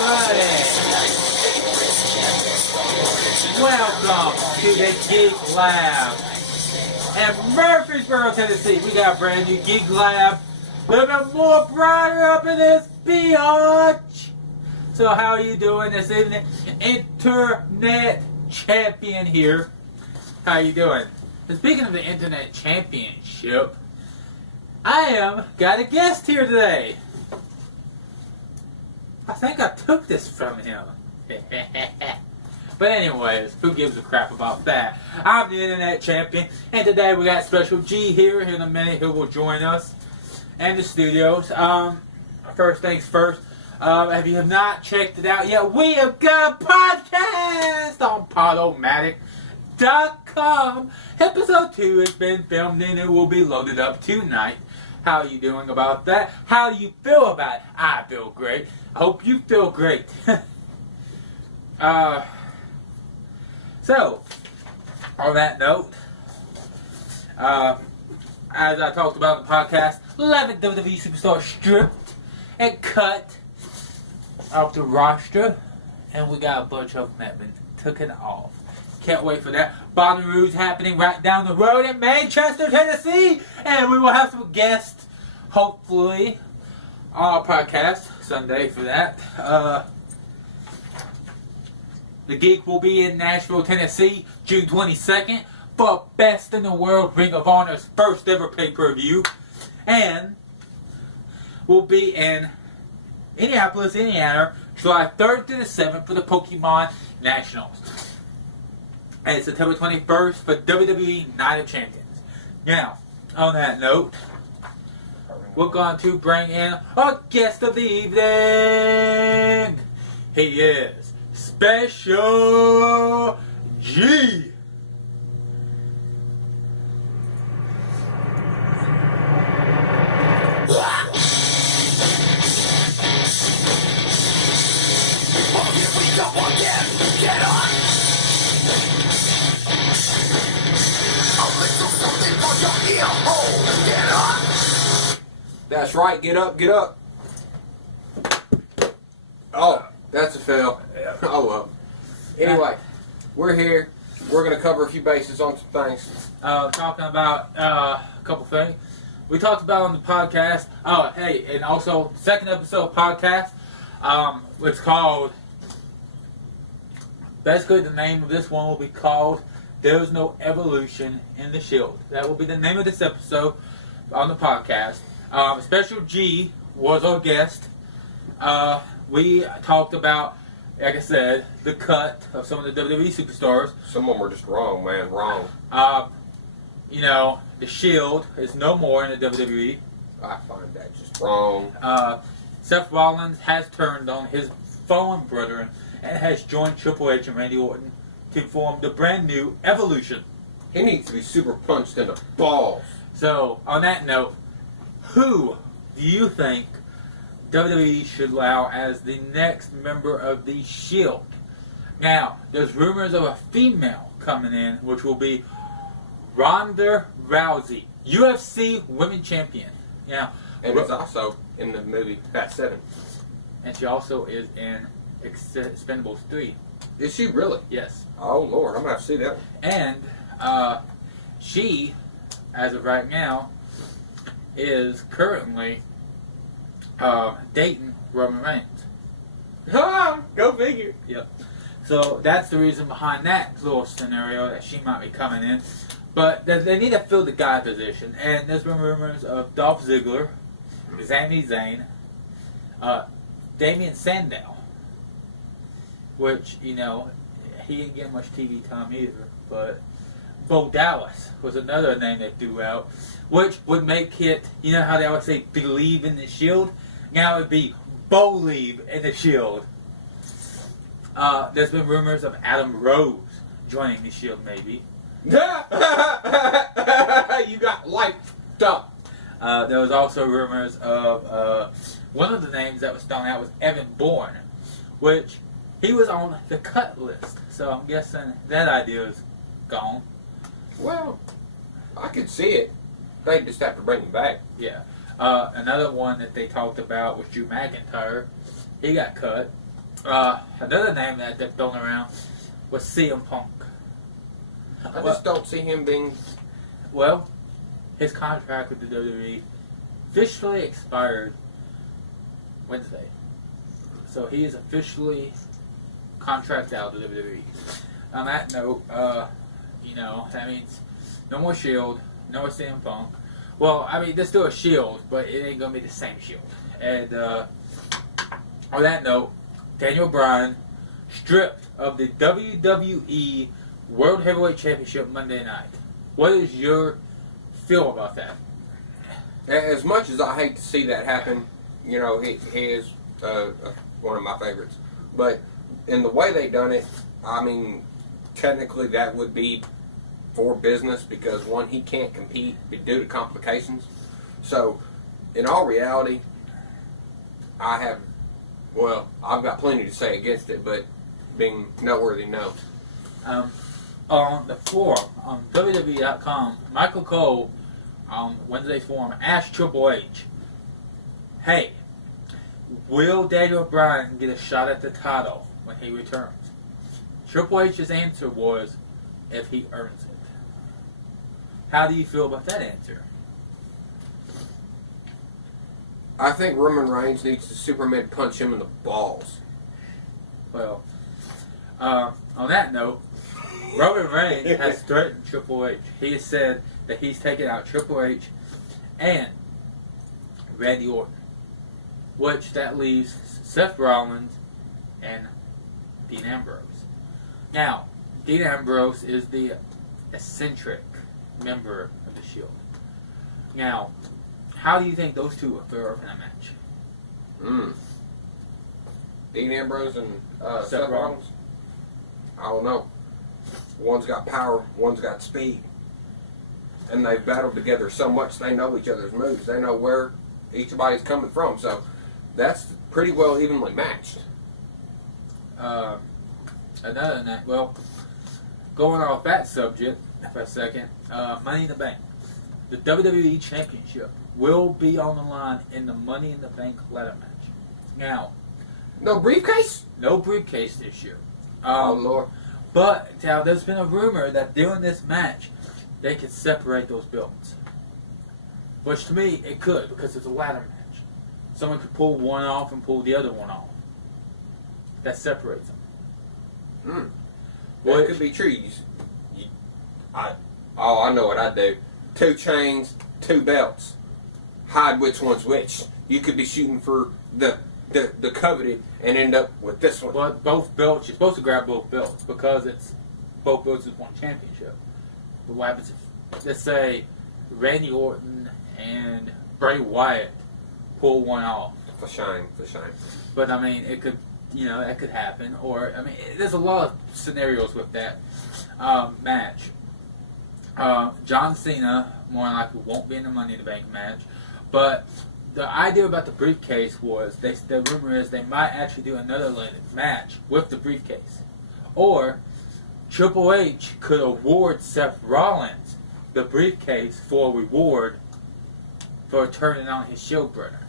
everybody! Welcome to the Geek Lab. In Murfreesboro, Tennessee, we got a brand new Geek Lab. A little bit more brighter up in this biatch. So how are you doing this evening? Internet champion here. How you doing? And speaking of the Internet Championship, I got a guest here today. I think I took this from him. But anyways, who gives a crap about that? I'm the Internet Champion, and today we got Special G here in a minute who will join us in the studios. First things first, if you have not checked it out yet, we have got a podcast on Podomatic.com. Episode 2 has been filmed and it will be loaded up tonight. How are you doing about that? How do you feel about it? I feel great. I hope you feel great. So, on that note, as I talked about in the podcast, 11 WWE superstars stripped and cut off the roster, and we got a bunch of them that have been taken off. Can't wait for that. Bonnaroo's happening right down the road in Manchester, Tennessee, and we will have some guests, hopefully, on our podcast Sunday for that. The Geek will be in Nashville, Tennessee, June 22nd for Best in the World Ring of Honor's first ever pay-per-view. And we'll be in Indianapolis, Indiana, July 3rd to the 7th for the Pokemon Nationals. And September 21st for WWE Night of Champions. Now, on that note, we're going to bring in our guest of the evening. He is Special G. That's right, get up, get up. Oh, that's a fail. Oh well. Anyway, we're here. We're going to cover a few bases on some things. Talking about a couple things. We talked about on the podcast. Oh, hey, and also, second episode podcast. It's called, basically the name of this one will be called There's No Evolution in the Shield. That will be the name of this episode on the podcast. Special G was our guest. We talked about, like I said, the cut of some of the WWE superstars. Some of them were just wrong, man, wrong. You know, the Shield is no more in the WWE. I find that just wrong. Seth Rollins has turned on his fallen brethren and has joined Triple H and Randy Orton to form the brand new Evolution. He needs to be super punched in the balls. So, on that note, who do you think WWE should allow as the next member of the Shield? Now, there's rumors of a female coming in, which will be Ronda Rousey, UFC Women Champion. Now, and is also in the movie Fast 7. And she also is in Expendables 3. Is she really? Yes. Oh, Lord, I'm going to have to see that one. And she, as of right now, is currently dating Roman Reigns. Go figure. Yep. So that's the reason behind that little scenario that she might be coming in. But they need to fill the guy position. And there's been rumors of Dolph Ziggler, Sami Zayn, Damian Sandow, which, you know, he didn't get much TV time either. But Bo Dallas was another name they threw out, which would make it, you know how they always say, believe in the Shield? Now it would be believe in the Shield. There's been rumors of Adam Rose joining the Shield, maybe. You got life up. There was also rumors of one of the names that was thrown out was Evan Bourne, which he was on the cut list. So I'm guessing that idea is gone. Well, I could see it. They just have to bring him back. Yeah. Another one that they talked about was Drew McIntyre. He got cut. Another name that they're throwing around was CM Punk. I just don't see him being. Well, his contract with the WWE officially expired Wednesday. So he is officially contracted out of the WWE. On that note, that means no more Shield, no more CM Punk. Well, I mean, there's still a Shield, but it ain't going to be the same Shield. And on that note, Daniel Bryan stripped of the WWE World Heavyweight Championship Monday night. What is your feel about that? As much as I hate to see that happen, he is one of my favorites. But in the way they done it, I mean, technically that would be for business because, one, he can't compete due to complications. So, in all reality, I've got plenty to say against it, but being noteworthy, no. On the forum, on WWE.com, Michael Cole, on Wednesday's forum, asked Triple H, hey, will Daniel Bryan get a shot at the title when he returns? Triple H's answer was, if he earns it. How do you feel about that answer? I think Roman Reigns needs to Superman punch him in the balls. Well, on that note, Roman Reigns has threatened Triple H. He has said that he's taking out Triple H and Randy Orton, which that leaves Seth Rollins and Dean Ambrose. Now, Dean Ambrose is the eccentric member of the Shield. Now, how do you think those two will fare up in a match? Dean Ambrose and Seth Rollins? I don't know. One's got power, one's got speed. And they've battled together so much they know each other's moves. They know where each body's coming from. So that's pretty well evenly matched. Another than that, well, going off that subject for a second, Money in the Bank. The WWE Championship will be on the line in the Money in the Bank ladder match. Now, no briefcase? No briefcase this year. Oh, Lord. But now there's been a rumor that during this match, they could separate those belts. Which to me, it could, because it's a ladder match. Someone could pull one off and pull the other one off. That separates them. That could be true. I know what I'd do. 2 chains, 2 belts. Hide which one's which. You could be shooting for the coveted and end up with this one. But both belts, you're supposed to grab both belts because it's both belts is one championship. But what happens if, let's say, Randy Orton and Bray Wyatt pull one off? For shame. But I mean, it could, that could happen. Or, I mean, there's a lot of scenarios with that match. John Cena, more than likely, won't be in the Money in the Bank match. But the idea about the briefcase was, the rumor is they might actually do another match with the briefcase. Or Triple H could award Seth Rollins the briefcase for a reward for turning on his Shield burner.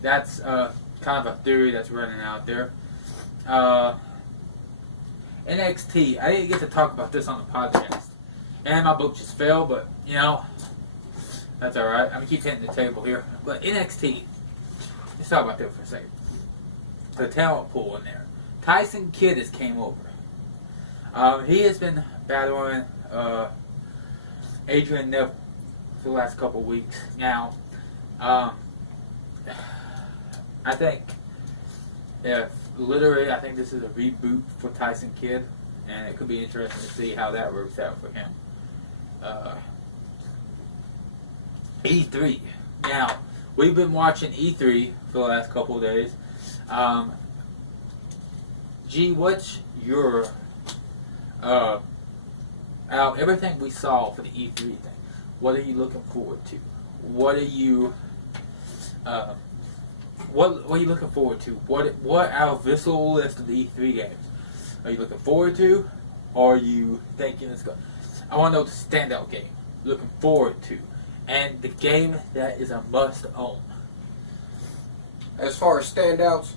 That's kind of a theory that's running out there. NXT, I didn't get to talk about this on the podcast. And my book just fell, but, that's alright. I'm going to keep hitting the table here. But NXT, let's talk about that for a second. The talent pool in there. Tyson Kidd has came over. He has been battling Adrian Neville for the last couple weeks. Now, I think I think this is a reboot for Tyson Kidd, and it could be interesting to see how that works out for him. E3. Now, we've been watching E3 for the last couple of days. G, what's your out of everything we saw for the E3 thing? What are you looking forward to? What are you looking forward to? What out of this little list of the E3 games are you looking forward to? Or are you thinking it's good? I want to know the standout game you're looking forward to, and the game that is a must own. As far as standouts,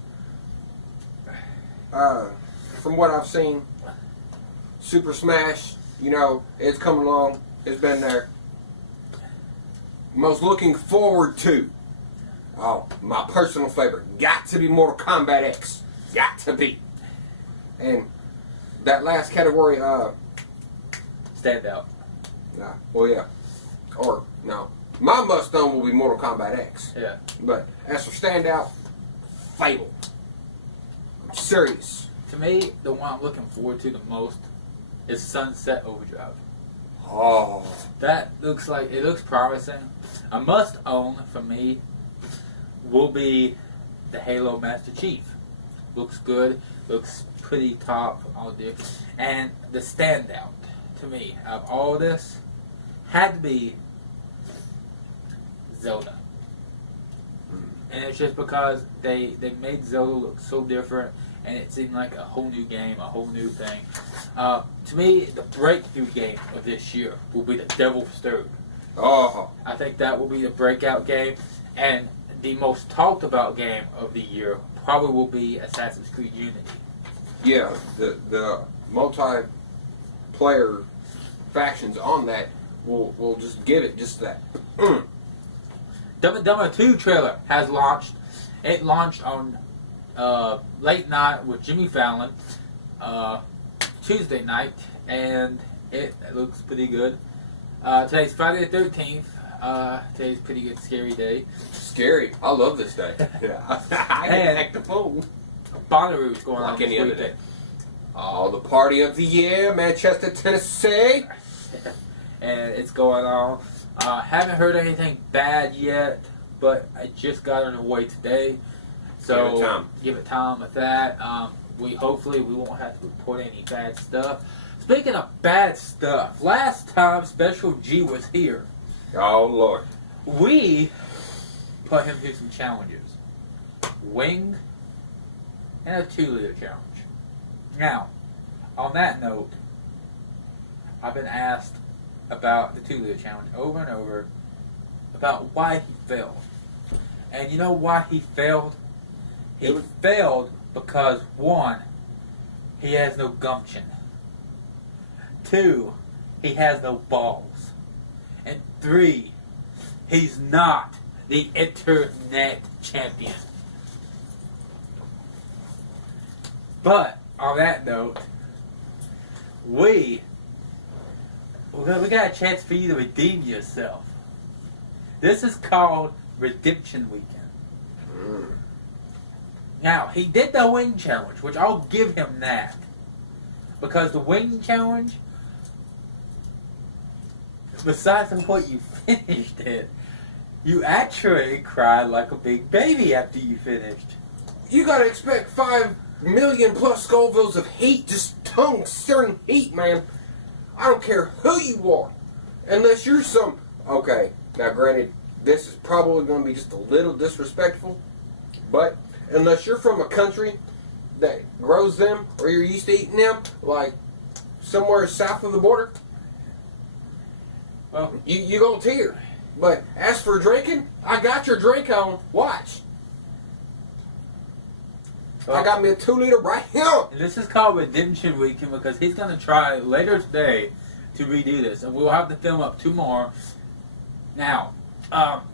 from what I've seen, Super Smash, it's coming along. It's been there. Most looking forward to. Oh, my personal favorite. Got to be Mortal Kombat X. Got to be. And that last category, Standout. well, yeah. Or, no. My must-own will be Mortal Kombat X. Yeah. But as for standout, Fable. I'm serious. To me, the one I'm looking forward to the most is Sunset Overdrive. Oh. That looks promising. A must-own for me will be the Halo Master Chief. Looks good. Looks pretty top. All there. And the standout to me of all this had to be Zelda. And it's just because they made Zelda look so different, and it seemed like a whole new game, a whole new thing. To me, the breakthrough game of this year will be the Devil's Third. Oh. I think that will be the breakout game, and the most talked about game of the year probably will be Assassin's Creed Unity. Yeah, the multiplayer factions on that will just give it just that. Dumb and Dumber 2 trailer has launched. It launched on late night with Jimmy Fallon Tuesday night, and it looks pretty good. Today's Friday the 13th. Today's a pretty good scary day. Scary. I love this day. Yeah. I can act the fool. Bonnaroo's going on Like this any other weekend. day. Oh, the party of the year, Manchester, Tennessee. And it's going on. Haven't heard anything bad yet, but I just got on the way today. So give it time with that. Hopefully we won't have to report any bad stuff. Speaking of bad stuff, last time Special G was here, Oh, Lord. we put him through some challenges. Wing and a 2-liter challenge. Now, on that note, I've been asked about the 2-liter challenge over and over about why he failed. And you know why he failed? He failed because 1, he has no gumption. 2, he has no balls. And 3, he's not the internet champion. But on that note, we got a chance for you to redeem yourself. This is called Redemption Weekend. Now, he did the wing challenge, which I'll give him that. Because the wing challenge, besides what you finished it, you actually cried like a big baby after you finished. You gotta expect 5 million plus Scovilles of heat, just tongue-stirring heat, man. I don't care who you are. Unless you're some... Okay, now granted, this is probably going to be just a little disrespectful, but unless you're from a country that grows them, or you're used to eating them, like somewhere south of the border, Well, you gonna tear. But as for drinking, I got your drink on. Watch. I got me a 2-liter right here. and this is called Redemption Weekend because he's going to try later today to redo this. And we'll have to film up 2 more. Now,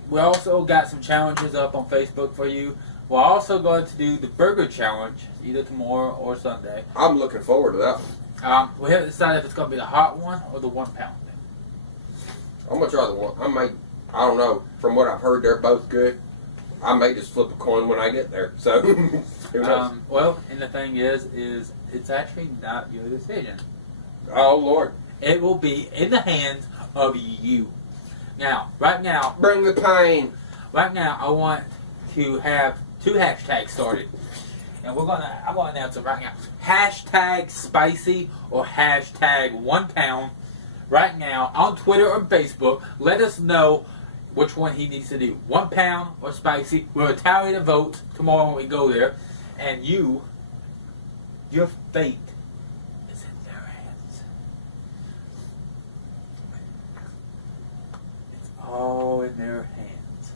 we also got some challenges up on Facebook for you. We're also going to do the burger challenge either tomorrow or Sunday. I'm looking forward to that one. We haven't decided if it's going to be the hot one or the 1 pound. I'm gonna try the one. I don't know. From what I've heard, they're both good. I may just flip a coin when I get there. So, who knows? Well, and the thing is it's actually not your decision. Oh, Lord. It will be in the hands of you. Now, right now, Bring the pain. Right now, I want to have 2 hashtags started. And I'm going to announce them right now. Hashtag spicy or hashtag 1 pound. Right now, on Twitter or Facebook, let us know which one he needs to do. 1 pound or spicy. We'll tally the votes tomorrow when we go there. And your fate is in their hands. It's all in their hands.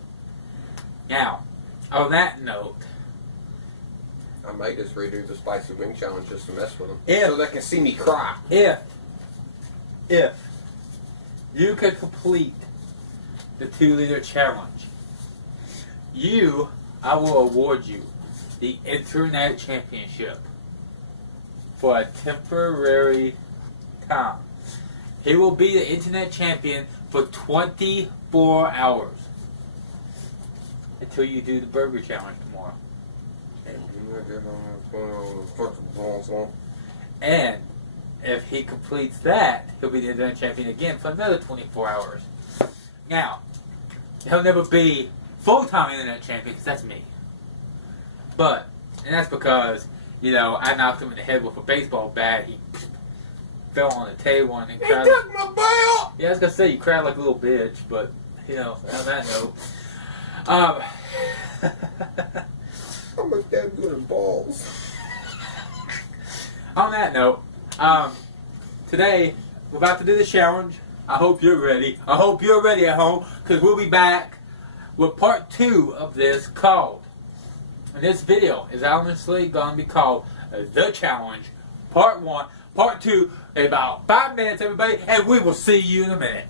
Now, on that note, I'm may just redo the spicy wing challenge just to mess with them, If- so they can see me cry. If you could complete the 2-liter challenge, I will award you the Internet Championship for a temporary time. He will be the Internet Champion for 24 hours until you do the Burger Challenge tomorrow. And if he completes that, he'll be the Internet Champion again for another 24 hours. Now, he'll never be full-time Internet Champion because that's me. And that's because, I knocked him in the head with a baseball bat. He fell on the table and He cried. took my belt! Yeah, I was going to say, you cried like a little bitch, but, on that note. I'm a damn good at balls. On that note, today we're about to do the challenge. I hope you're ready. I hope you're ready at home, because we'll be back with part 2 of this called. And this video is honestly going to be called The Challenge Part 1, Part 2 in about 5 minutes, everybody, and we will see you in a minute.